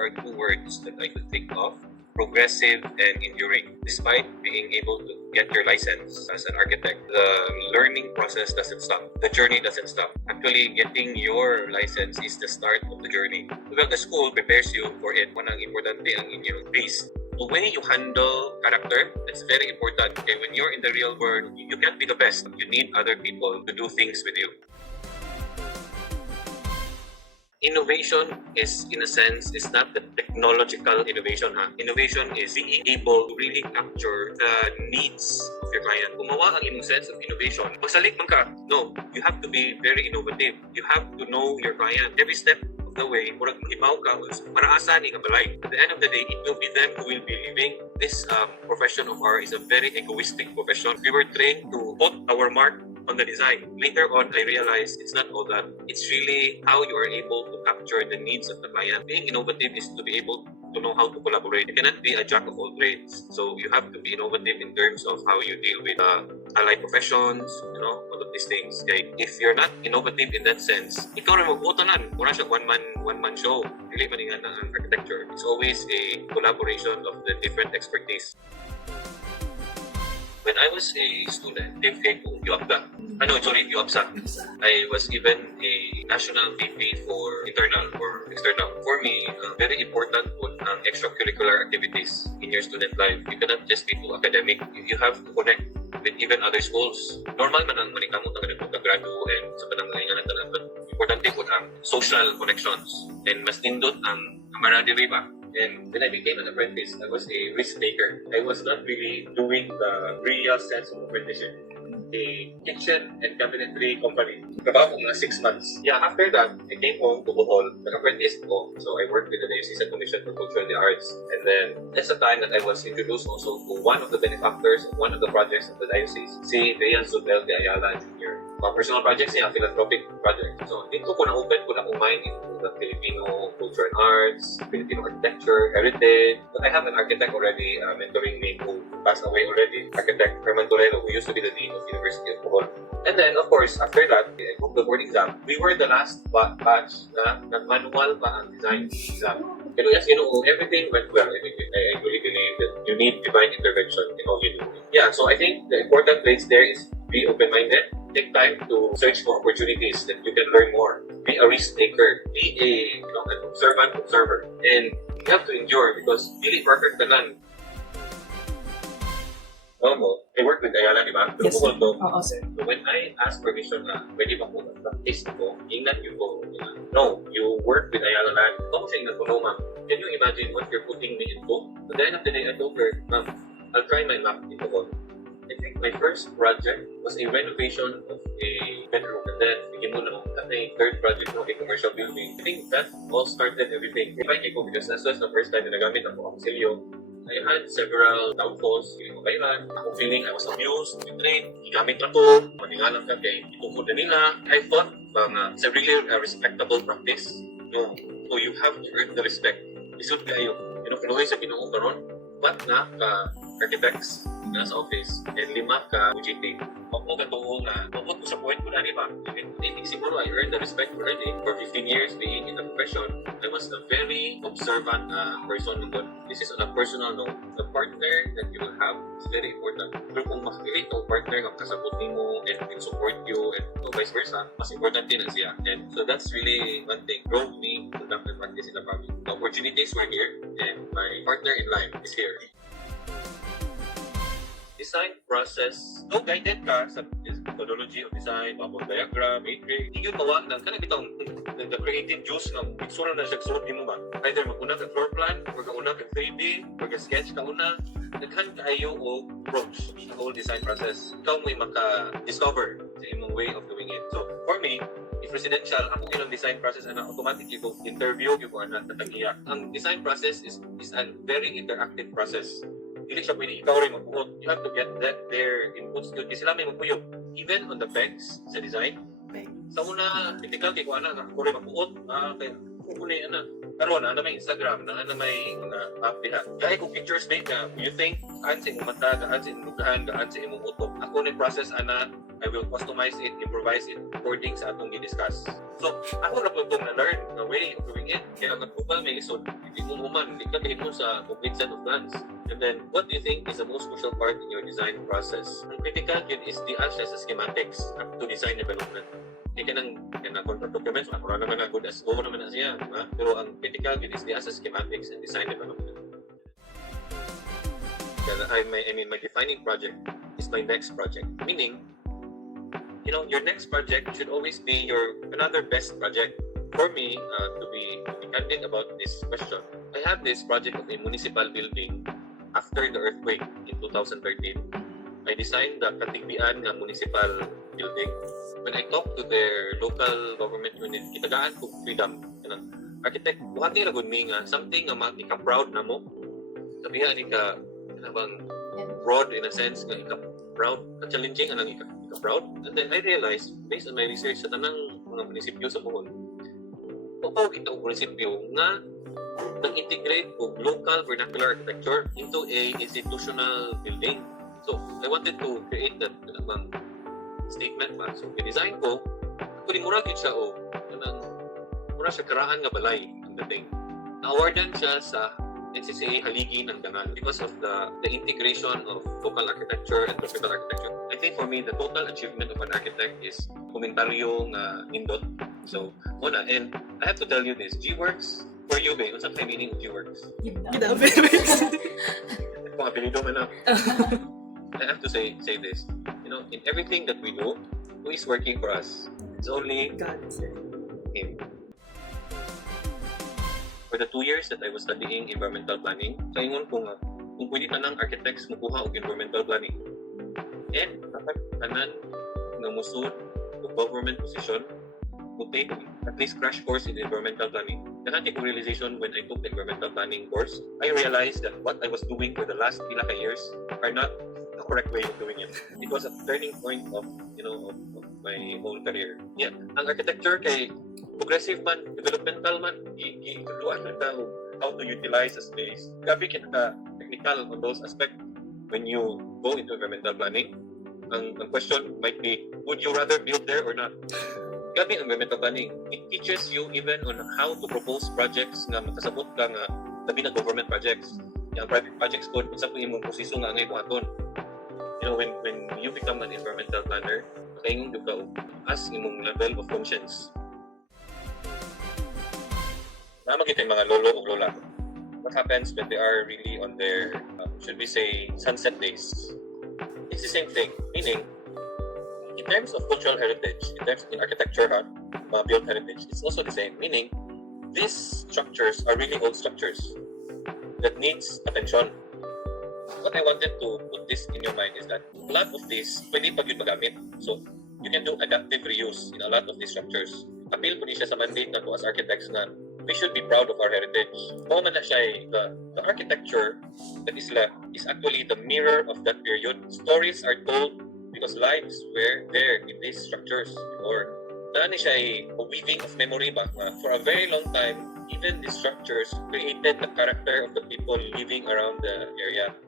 there are two words that I could think of: progressive and enduring. Despite being able to get your license as an architect, the learning process doesn't stop. The journey doesn't stop. Actually, getting your license is the start of the journey. Well, the school prepares you for it. One ang importante ang inyong base. The way you handle character, that's very important. Okay, when you're in the real world, you can't be the best. You need other people to do things with you. Innovation is, in a sense, is not the technological innovation. Innovation is being able to really capture the needs of your client. Gumawa ang imong sense of innovation. Pagsalik man ka, no, you have to be very innovative. You have to know your client. Every step of the way, murag mahibaw ka, para asa ni nga balay. At the end of the day, it will be them who will be living. This profession of ours is a very egoistic profession. We were trained to put our mark on the design. Later on, I realized it's not all that. It's really how you are able to capture the needs of the client. Being innovative is to be able to know how to collaborate. You cannot be a jack of all trades. So you have to be innovative in terms of how you deal with allied professions, all of these things. Okay? If you're not innovative in that sense, ikaw rin mag-uutanan. Muna siya one-man show. Dili man nga ng architecture. It's always a collaboration of the different expertise. When I was a student, UAPSA. I was even a national VP for internal or external. For me, very important po ang extracurricular activities in your student life. You cannot just be too academic. You have to connect with even other schools. Normal man ang manikamot ang nagkagrado and sa panangalingan tanan, but importante po ang social connections. And mas nindot ang camaraderie ba. And when I became an apprentice, I was a risk taker. I was not really doing the real sense of apprenticeship. A kitchen and cabinetry company. Trabaho ko mga 6 months. Yeah, after that, I came home to Bohol. Nag-apprentice ko. So I worked with the Diocesan Commission for Culture and the Arts. And then, that's the time that I was introduced also to one of the benefactors of one of the projects of the diocese, si Rian Zubel de Ayala Jr. Mga personal projects niya, philanthropic projects. So, dito ko na-open ko na mind into the Filipino culture and arts, Filipino architecture, heritage. But I have an architect already mentoring me who passed away already, architect Herman Torero, who used to be the dean of University of Bohol. And then, of course, after that, I took the board exam. We were the last batch na nag-manual pa ang design exam. Pero yes, everything went well. I really believe that you need divine intervention in all you do. Yeah, so I think the important place there is be open-minded. Take time to search for opportunities that you can learn more. Be a risk taker. Be an observant observer. And you have to endure because really perfect ka lang. I work with Ayala, di ba? Yes, sir. Pero Oo, sir. so when I ask permission na, pwede ba po mag-practice ko, ingnan you go. No, you work with Ayala Land. Kung siya ingnan ko, no, ma'am. Can you imagine what you're putting me into? At the end of the day, I told her, ma'am, I'll try my luck into Bohol. I think my first project was a renovation of a bedroom, and then bigyan mo na at a third project of a commercial building. I think that all started everything. If I ko, because that was the first time na nagamit ako ang auxilio, I had several downfalls. Feeling ko kailan. Ako feeling I was abused, betrayed, igamit ako, maningalang ka kay itungkod na nila. I thought it's a really respectable practice. No. So you have to earn the respect. Isod kayo. Kinukuloy sa Ginoo karon. But na architects na sa office and 5 ka UGT. Ako katoo na mabot ko sa point ko na ba? I think siguro I earned the respect already for 15 years being in the profession. I was a very observant person. This is on a personal note. The partner that you will have is very important. Pero kung makakili itong partner nga kasabot mo and will support you and vice versa, mas important din ang siya. And so that's really one thing drove me to conduct and practice in the family. The opportunities were here and my partner in life is here. Design process, guided ka sa methodology of design, mapong diagram, matrix. Hindi yun mawag ng kanang itong the creative juice ng picture na siya sunod mo ba? Either mag-una ka floor plan, or ka-una ka 3D, or ka-sketch ka-una. Naghan kayo o approach sa whole design process. Ikaw may maka-discover sa imong way of doing it. So, for me, if residential, ako yung design process na automatically go interview yung mga natagiya. Ang design process is a very interactive process. Hindi siya pwede ikaw rin magbuot. You have to get their inputs to. Di sila may magbuot. Even on the specs sa design. Sa una, typical kay kuha na, ako rin magbuot. Kaya kukunay na. Pero na may Instagram, na may mga app diha. Kaya kung pictures make na, you think gaan sa imong mata, gaan sa imong lugahan, gaan sa imong utok. Ako ni process ana, I will customize it, improvise it according sa atong gi-discuss. So, ako na po itong na-learn the way of doing it. Kaya ang nagpupal may isod, hindi mo man, hindi ka kahit mo sa complete set of plans. And then, what do you think is the most crucial part in your design process? Ang critical yun is the access sa schematics to design development. Hindi ka ng contract documents, ako na naman na good as go naman na siya. Diba? Pero ang critical yun is the access schematics and design development. I mean, my defining project is my next project. Meaning, you know, your next project should always be your another best project. For me, to be candid about this question, I have this project of a municipal building after the earthquake in 2013. I designed the Katigbian nga municipal building. When I talked to their local government unit, kitagaan ko freedom. Architect, buhati na gud mi nga something nga ika-proud na mo. Sabihan ika bang broad in a sense nga ika-proud, challenging anang ika-proud. And then I realized, based on my research sa tanang mga munisipyo sa Bohol, pagpawag ito ang munisipyo nga nag-integrate o local vernacular architecture into a institutional building. So, I wanted to create that statement ba. So, i-design ko, ako rin murag siya o mura siya karaan nga balay ang dating. Na-awardan siya sa NCCA Haligi ng Dangal because of the integration of local architecture and tropical architecture. I think for me, the total achievement of an architect is komentaryo nga nindot. So, una, and I have to tell you this, G-Works, for you, what's ang meaning of G-Works? Kung apelido man na. I have to say this. You know, in everything that we do, who is working for us? It's only God, sir. Him. For the 2 years that I was studying environmental planning, kaingon ko nga, kung pwede tanang architects mukuha og environmental planning. And dapat tanan nga musud og government position to take at least crash course in environmental planning. Nakati ko realization when I took the environmental planning course, I realized that what I was doing for the last pila ka years are not the correct way of doing it. It was a turning point of, you know, of my whole career. Yeah, ang architecture kay progressive man, developmental man, iguluan na daw how to utilize a space. Gabi kita technical on those aspects when you go into environmental planning. Ang question might be, would you rather build there or not? Gabi ang environmental planning. It teaches you even on how to propose projects nga makasabot ka nga labi na government projects. Yung private projects ko, sa po imong posiso nga ngay buhaton. You know, when you become an environmental planner, makaingon ka as imong level of conscience. Makita yung mga lolo o lola. What happens when they are really on their, should we say, sunset days? It's the same thing. Meaning, in terms of cultural heritage, in terms of architecture, built heritage, it's also the same. Meaning, these structures are really old structures that needs attention. What I wanted to put this in your mind is that a lot of these, pwede pag yun magamit. So, you can do adaptive reuse in a lot of these structures. Appeal po siya sa mandate na po as architects na we should be proud of our heritage. Kung man na siya, the architecture that is left is actually the mirror of that period. Stories are told because lives were there in these structures before. Daan siya a weaving of memory ba? For a very long time, even these structures created the character of the people living around the area.